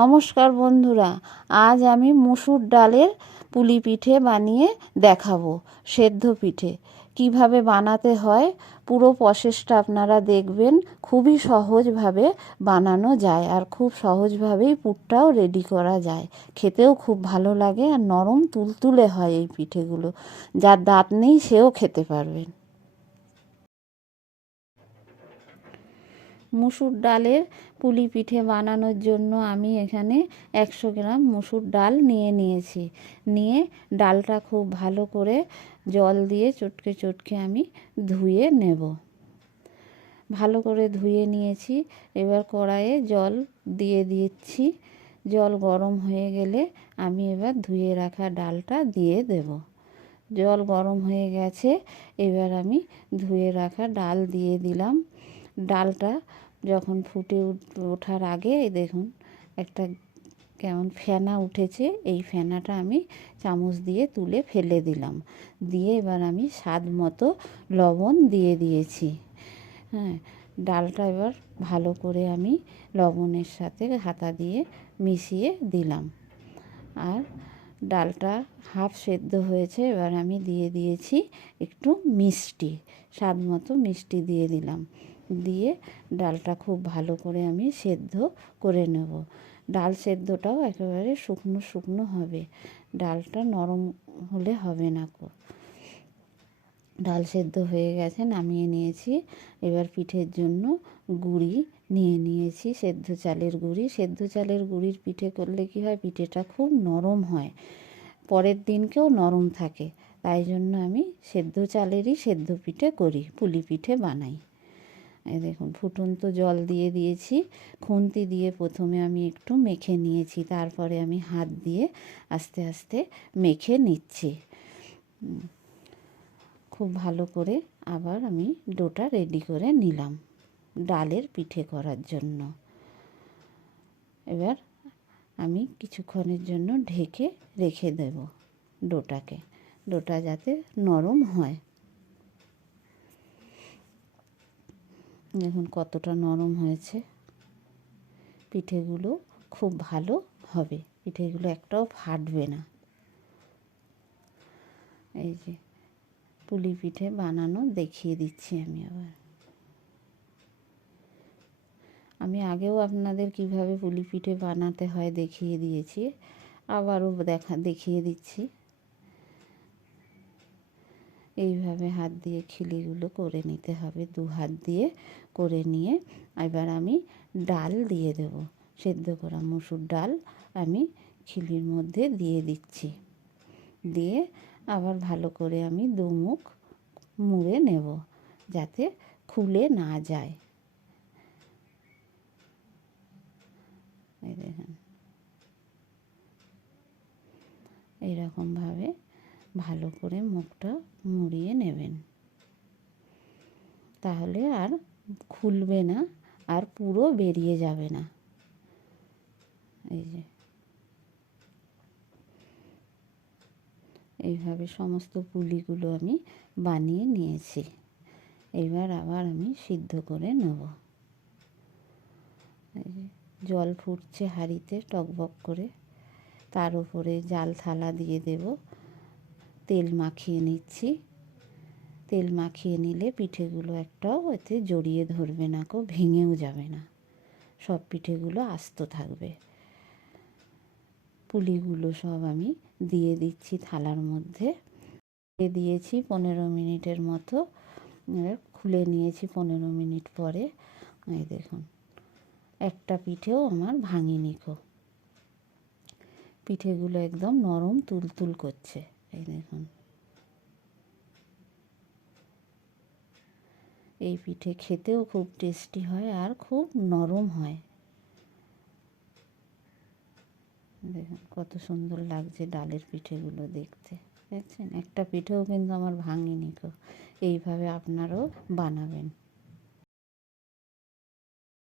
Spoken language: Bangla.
নমস্কার বন্ধুরা, আজ আমি মুসুর ডালের পুলি পিঠে বানিয়ে দেখাবো। সেদ্ধ পিঠে কিভাবে বানাতে হয় পুরো প্রসেসটা আপনারা দেখবেন। খুবই সহজভাবে বানানো যায় আর খুব সহজভাবেই পুরটাও রেডি করা যায়। খেতেও খুব ভালো লাগে আর নরম তুলতুলে হয় এই পিঠেগুলো। যার দাঁত নেই সেও খেতে পারবেন। মুসুর ডালের পুলি পিঠে বানানোর জন্য আমি এখানে 100 গ্রাম মুসুর ডাল নিয়েছি। নিয়ে ডালটা খুব ভালো করে জল দিয়ে চটকে চটকে আমি ধুয়ে নেব। ভালো করে ধুয়ে নিয়েছি। এবার কড়াইয়ে জল দিয়ে দিচ্ছি। জল গরম হয়ে গেলে আমি এবার ধুয়ে রাখা ডালটা দিয়ে দেব। জল গরম হয়ে গেছে, এবার আমি ধুয়ে রাখা ডাল দিয়ে দিলাম। ডালটা যখন ফুটে ওঠার আগে দেখুন একটা কেমন ফেনা উঠেছে, এই ফেনাটা আমি চামচ দিয়ে তুলে ফেলে দিলাম। দিয়ে এবার আমি স্বাদ মতো লবণ দিয়ে দিয়েছি। হ্যাঁ, ডালটা এবার ভালো করে আমি লবণের সাথে হাতা দিয়ে মিশিয়ে দিলাম। আর ডালটা হাফ সেদ্ধ হয়েছে, এবার আমি দিয়ে দিয়েছি একটু মিষ্টি, স্বাদ মতো মিষ্টি দিয়ে দিলাম। দিয়ে ডালটা খুব ভালো করে আমি সেদ্ধ করে নেব। ডাল সেদ্ধটাও একেবারে শুকনো শুকনো হবে, ডালটা নরম হলে হবে না। ডাল সেদ্ধ হয়ে গেছে, নামিয়ে নিয়েছি। এবার পিঠের জন্য গুঁড়ি নিয়েছি, সেদ্ধ চালের গুঁড়ি। সেদ্ধ চালের গুঁড়ির পিঠে করলে কি হয়, পিঠেটা খুব নরম হয়, পরের দিনকেও নরম থাকে। তাই জন্য আমি সেদ্ধ চালেরই সেদ্ধ পিঠে করি, পুলি পিঠে বানাই। এই দেখুন ফুটন্ত জল দিয়ে দিয়েছি। খুন্তি দিয়ে প্রথমে আমি একটু মেখে নিয়েছি, তারপরে আমি হাত দিয়ে আস্তে আস্তে মেখে নিচ্ছি। খুব ভালো করে আবার আমি ডোটা রেডি করে নিলাম ডালের পিঠে করার জন্য। এবার আমি কিছুক্ষণের জন্য ঢেকে রেখে দেব ডোটাকে, ডোটা যাতে নরম হয়। দেখুন কতটা নরম হয়েছে। পিঠেগুলো খুব ভালো হবে, পিঠেগুলো একটাও ফাটবে না। এই যে পুলি পিঠে বানানো দেখিয়ে দিচ্ছি আমি আগেও আপনাদের কিভাবে পুলি পিঠে বানাতে হয় দেখিয়ে দিয়েছি, আবারও দেখিয়ে দিচ্ছি। এইভাবে হাত দিয়ে খিলিগুলো করে নিতে হবে, 2 হাত দিয়ে করে নিয়ে এবার আমি ডাল দিয়ে দেব। সেদ্ধ করা মুসুর ডাল আমি খিলির মধ্যে দিয়ে দিচ্ছি। দিয়ে আবার ভালো করে আমি 2 মুখ মুড়ে নেব যাতে খুলে না যায়। এই দেখুন এইরকমভাবে ভালো করে মুখটা মুড়িয়ে নেবেন, তাহলে আর খুলবে না আর পুরো বেরিয়ে যাবে না। এই যে এইভাবে সমস্ত পুলিগুলো আমি বানিয়ে নিয়েছি। এবার আবার আমি সিদ্ধ করে নেব। জল ফুটছে হাঁড়িতে টকবক করে, তার উপরে জাল থালা দিয়ে দেব। তেল মাখিয়ে নিচ্ছি। তেল মাখিয়ে নিলে পিঠেগুলো একটাও এতে জড়িয়ে ধরবে না, ভেঙেও যাবে না, সব পিঠেগুলো আস্ত থাকবে। পুলিগুলো সব আমি দিয়ে দিচ্ছি থালার মধ্যে। দিয়েছি 15 মিনিটের মতো, খুলে নিয়েছি 15 মিনিট পরে। এই দেখুন একটা পিঠেও আমার ভাঙেনি। পিঠেগুলো একদম নরম তুলতুল করছে। এই দেখুন এই পিঠে খেতেও খুব টেস্টি হয় আর খুব নরম হয়। দেখুন কত সুন্দর লাগছে ডালের পিঠেগুলো দেখতে, দেখছেন? একটা পিঠেও কিন্তু আমার ভাঙেনি। এইভাবে আপনারাও বানাবেন।